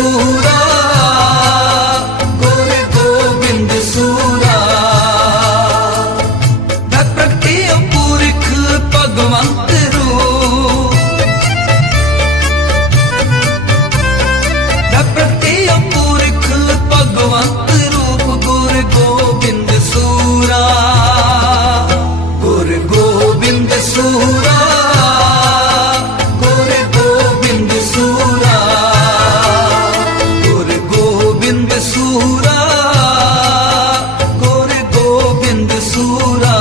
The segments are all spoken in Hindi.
सूरा गोरे गोबिंद सूरा मैं प्रगटियो पुरख भगवंत रूप मैं प्रगटियो पुरख भगवंत रूप गुर गोबिंद सूरा गुर गोबिंद सूरा सूरा गोरे गोबिंद सूरा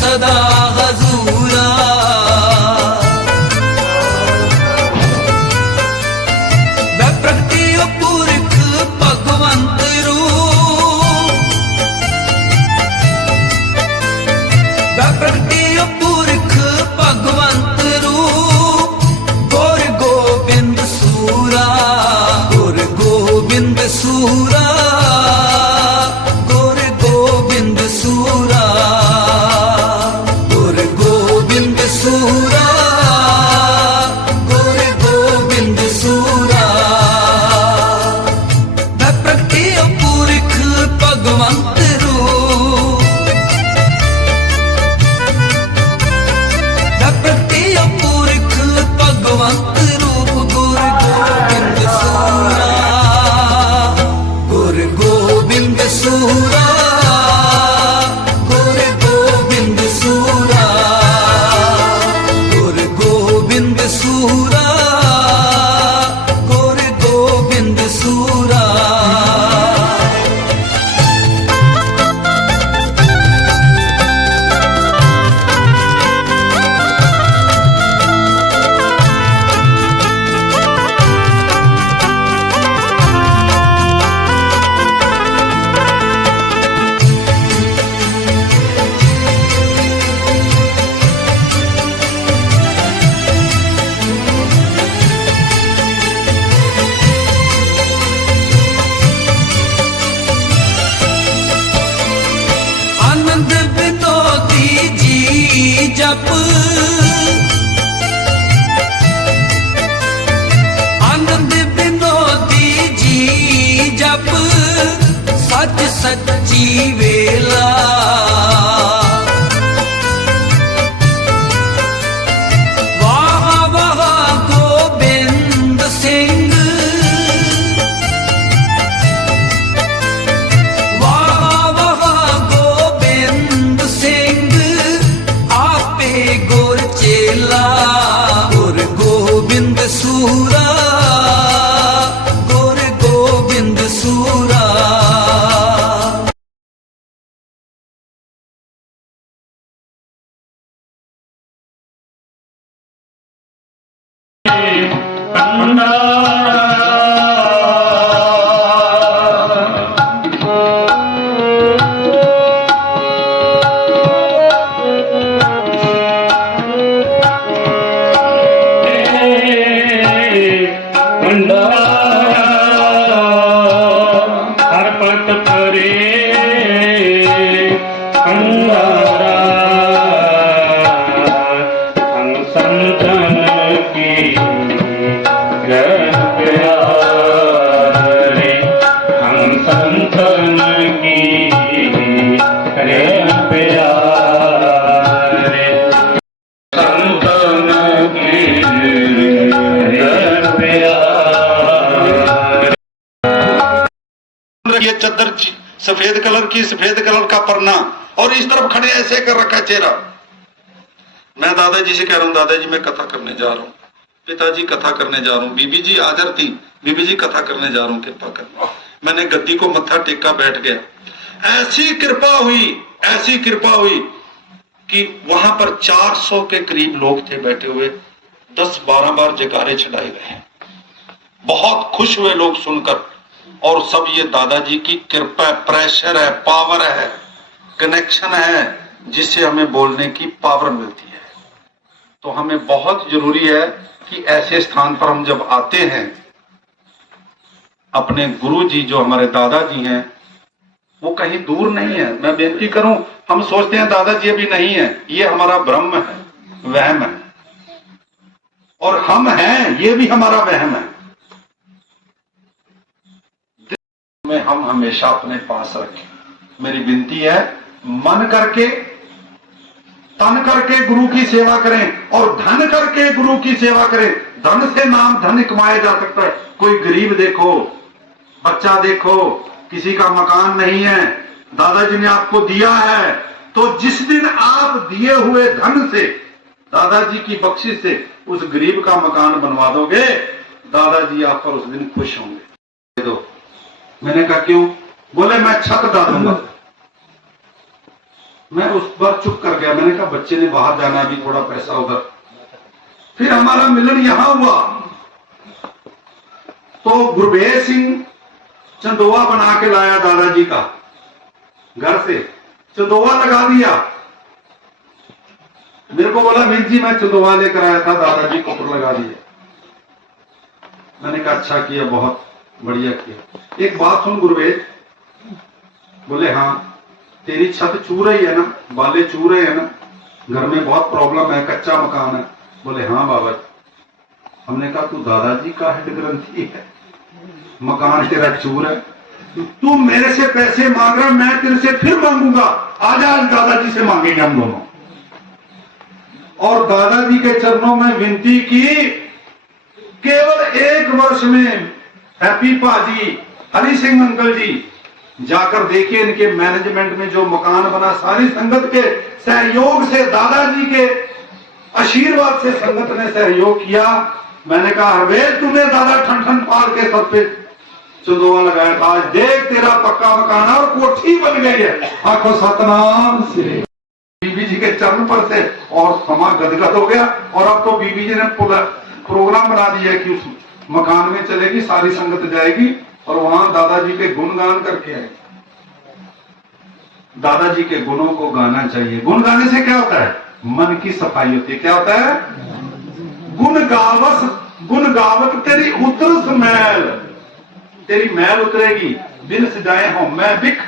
सदा हजूरा मैं प्रगटियो पुरख भगवंत रूप मैं प्रगटियो पुरख भगवंत रूप गुर गोबिंद सूरा गुर गोबिंद सूरा गुर गोबिंद सूरा सूरा गोरे गोबिंद सूरा मैं प्रगटियो पुरख भगवंत रूप मैं प्रगटियो पुरख भगवंत रूप गुर गोबिंद सूरा गुर गोबिंद सूरा गोरे गोबिंद सूरा सूरा गोरे गोबिंद सूरा आनंद विनोदी जी जप आनंद विनोदी जी जप सच सच्ची वेला वाह वाह गोबिंद सिंह गुर चेला गुर गोबिंद सूरा गुर गोबिंद सूरा हरपत परे अंगारा हम संतन की प्यारे हम संतन की प्यारे संतन की ये चद्दर सफेद कलर की, सफेद कलर का परना, और इस तरफ खड़े ऐसे कर रखा है चेहरा। मैं दादाजी से कह रहा हूँ, दादाजी मैं कथा करने जा रहा हूँ, पिताजी कथा करने जा रहा हूँ, बीबी जी हाजिर थी, बीबी जी कथा करने जा रहा हूँ, कृपा कर। मैंने गद्दी को मत्था टेका बैठ गया। ऐसी कृपा हुई, ऐसी कृपा हुई कि वहां पर 400 के करीब लोग थे बैठे हुए, 10-12 बार जयकारे चढ़ाए गए। बहुत खुश हुए लोग सुनकर, और सब ये दादाजी की कृपा है, प्रेशर है, पावर है, कनेक्शन है, जिससे हमें बोलने की पावर मिलती है। तो हमें बहुत जरूरी है कि ऐसे स्थान पर हम जब आते हैं, अपने गुरु जी जो हमारे दादाजी हैं वो कहीं दूर नहीं है। मैं बेनती करूं, हम सोचते हैं दादाजी अभी नहीं है, ये हमारा भ्रम है, वहम है, और हम हैं ये भी हमारा वहम है। में हम हमेशा अपने पास रखें। मेरी विनती है, मन करके तन करके गुरु की सेवा करें और धन करके गुरु की सेवा करें। धन से नाम धन कमाया जा सकता है। कोई गरीब देखो, बच्चा देखो, किसी का मकान नहीं है, दादाजी ने आपको दिया है, तो जिस दिन आप दिए हुए धन से, दादाजी की बख्शिश से उस गरीब का मकान बनवा दोगे, दादाजी आप पर उस दिन खुश होंगे। दो। मैंने कहा क्यों? बोले मैं छत डालूंगा। मैं उस पर चुप कर गया। मैंने कहा बच्चे ने बाहर जाना, भी थोड़ा पैसा उधर। फिर हमारा मिलन यहां हुआ, तो गुरबेज सिंह चंदोवा बना के लाया दादाजी का, घर से चंदोवा लगा दिया। मेरे को बोला मीर जी मैं चंदोवा लेकर आया था, दादाजी को ऊपर लगा दिया। मैंने कहा अच्छा किया, बहुत बढ़िया किया। एक बात सुन गुरबेज। बोले हाँ, तेरी छत चू रही है ना, बाले चू रहे हैं ना, घर में बहुत प्रॉब्लम है, कच्चा मकान है। बोले हाँ बाबा। हमने कहा तू दादाजी का हेड ग्रंथी है, मकान तेरा चूर है, तू मेरे से पैसे मांग रहा, मैं तेरे से फिर मांगूंगा। आजा आज दादाजी से मांगेंगे हम दोनों। और दादाजी के चरणों में विनती की, केवल 1 वर्ष में हैप्पी पाजी, हरि सिंह अंकल जी जाकर देखिए, इनके मैनेजमेंट में जो मकान बना, सारी संगत के सहयोग से, दादाजी के आशीर्वाद से संगत ने सहयोग किया। मैंने कहा हरवेज तूने दादा ठन ठन पाल के सर पे चंदोवा लगाया था, आज देख तेरा पक्का मकान और कोठी बन गई है। आखो सतनाम श्री। बीबी जी के चरण पर से और समा गदगद हो गया। और अब तो बीबी जी ने प्रोग्राम बना दिया कि उस मकान में चलेगी, सारी संगत जाएगी और वहां दादाजी के गुणगान करके आएगी। दादाजी के गुणों को गाना चाहिए। गुण गाने से क्या होता है? मन की सफाई होती है। क्या होता है? गुण गावत तेरी उतरस मैल, तेरी मैल उतरेगी। बिन सजाए हो मैं बिक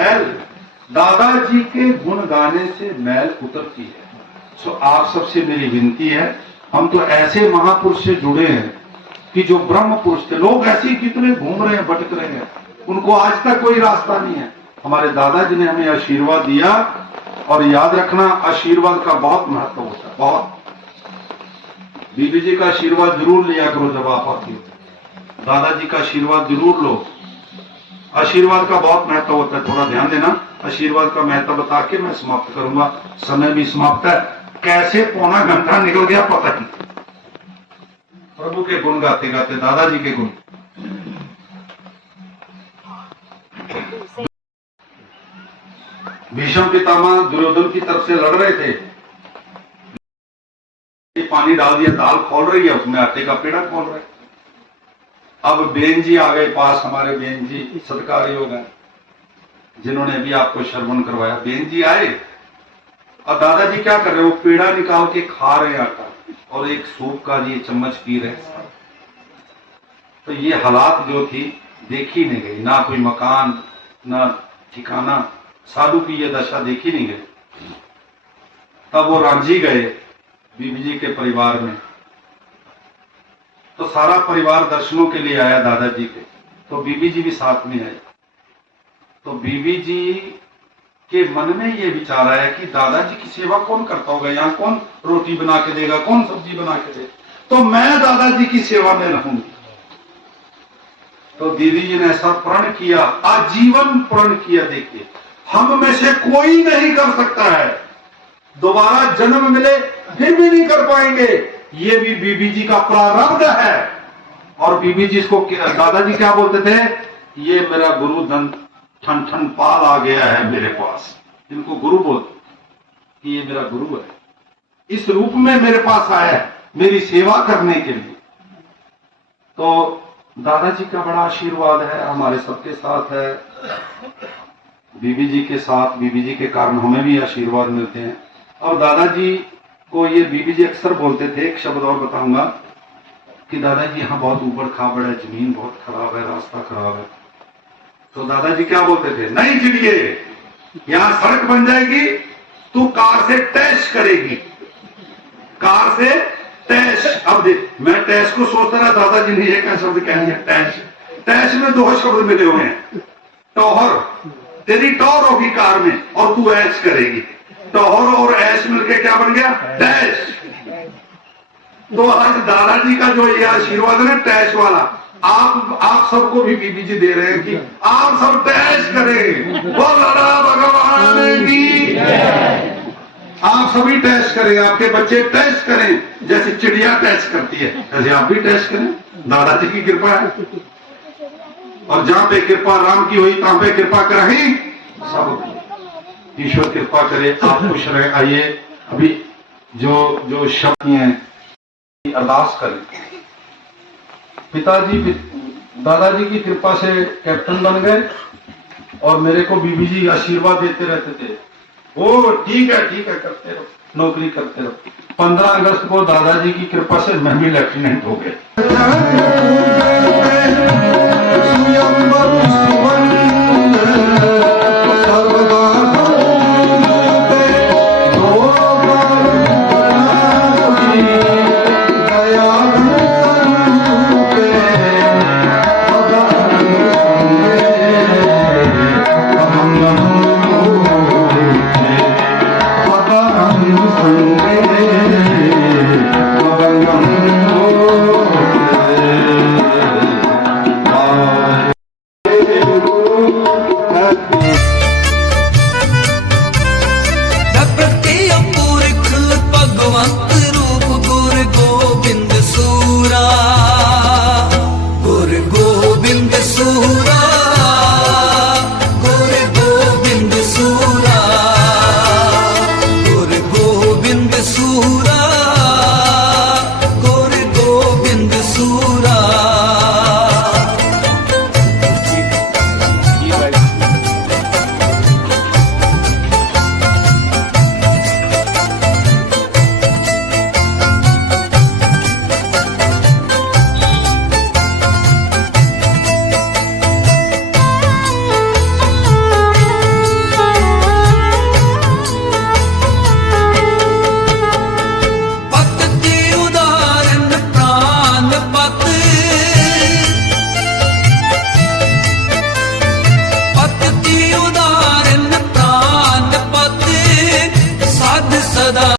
ऐल। दादाजी के गुण गाने से मैल उतरती है। सो आप सबसे मेरी विनती है, हम तो ऐसे महापुरुष से जुड़े हैं कि जो ब्रह्म पुरुष थे। लोग ऐसे कितने घूम रहे हैं, भटक रहे हैं, उनको आज तक कोई रास्ता नहीं है। हमारे दादाजी ने हमें आशीर्वाद दिया, और याद रखना आशीर्वाद का बहुत महत्व होता है, बहुत। बीबी जी का आशीर्वाद जरूर लिया करो जब आप आती हो, दादाजी का आशीर्वाद जरूर लो। आशीर्वाद का बहुत महत्व होता है, थोड़ा ध्यान देना। आशीर्वाद का महत्व बता के मैं समाप्त करूंगा, समय भी समाप्त है। कैसे पौना घंटा निकल गया पता नहीं। प्रभु के गुण गाते गाते, दादाजी के गुण। भीष्म पितामह दुर्योधन की तरफ से लड़ रहे थे, पानी डाल दिया, दाल खोल रही है, उसमें आटे का पेड़ा खोल रहे। अब बेन जी आ गए पास, हमारे बेन जी सत्कारी हो गए, जिन्होंने भी आपको श्रवण करवाया। बेन जी आए और दादाजी क्या कर रहे, वो पेड़ा निकाल के खा रहे आटा, और एक सूप का ये चम्मच पी रहे। तो ये हालात जो थी देखी नहीं गई, ना कोई मकान ना ठिकाना, साधु की ये दशा देखी नहीं गई। तब वो रांझी गए बीबी जी के परिवार में, तो सारा परिवार दर्शनों के लिए आया दादाजी के, तो बीबी जी भी साथ में आई। तो बीबी जी के मन में ये विचार आया कि दादाजी की सेवा कौन करता होगा, यहाँ कौन रोटी बना के देगा, कौन सब्जी बना के देगा, तो मैं दादाजी की सेवा में रहूंगी। तो दीदी जी ने ऐसा प्रण किया, आजीवन प्रण किया। देखिए, हम में से कोई नहीं कर सकता है, दोबारा जन्म मिले फिर भी नहीं कर पाएंगे। ये भी बीबी जी का प्रारब्ध है। और बीबी जी इसको दादाजी क्या बोलते थे, ये मेरा गुरु धन ठन ठन पाल आ गया है मेरे पास, जिनको गुरु बोलते कि ये मेरा गुरु है, इस रूप में मेरे पास आया है मेरी सेवा करने के लिए। तो दादाजी का बड़ा आशीर्वाद है, हमारे सबके साथ है, बीबी जी के साथ, बीबी जी के कारण हमें भी आशीर्वाद मिलते हैं। और दादाजी को ये बीबी जी अक्सर बोलते थे, एक शब्द और बताऊंगा कि दादाजी यहाँ बहुत ऊबड़ खाबड़ है, जमीन बहुत खराब है, रास्ता खराब है। तो दादाजी क्या बोलते थे, नहीं चिड़िए, यहाँ सड़क बन जाएगी, तू कार से टैश करेगी, कार से टैश। अब देख, मैं टैश को सोचता रहा, दादाजी ने एक शब्द कह दिया, टैश। टैश में दो शब्द मिले हुए हैं, टॉहर, तेरी टॉर होगी कार में और तू ऐश करेगी। टॉहर और ऐश मिलके क्या बन गया, टैश। तो आज दादाजी का जो ये आशीर्वाद है ना, टैश वाला, आप सबको भी बीबी जी दे रहे हैं कि आप सब टैश करें, वो लड़ा भगवान की, आप सभी टैश करें, आपके बच्चे टैश करें, जैसे चिड़िया टैश करती है ऐसे आप भी टैश करें। दादाजी की कृपा है, और जहां पे कृपा राम की हुई तहां पे कृपा कराही सब, ईश्वर कृपा करे, आप खुश रहे। आइए अभी जो शब्द हैं अरदास करें। पिताजी दादाजी की कृपा से कैप्टन बन गए और मेरे को बीबी जी आशीर्वाद देते रहते थे, ओ ठीक है करते रहो, नौकरी करते रहो। 15 अगस्त को दादाजी की कृपा से मैं भी लेफ्टिनेंट हो गया। प्रत्येक पुरख भगवंत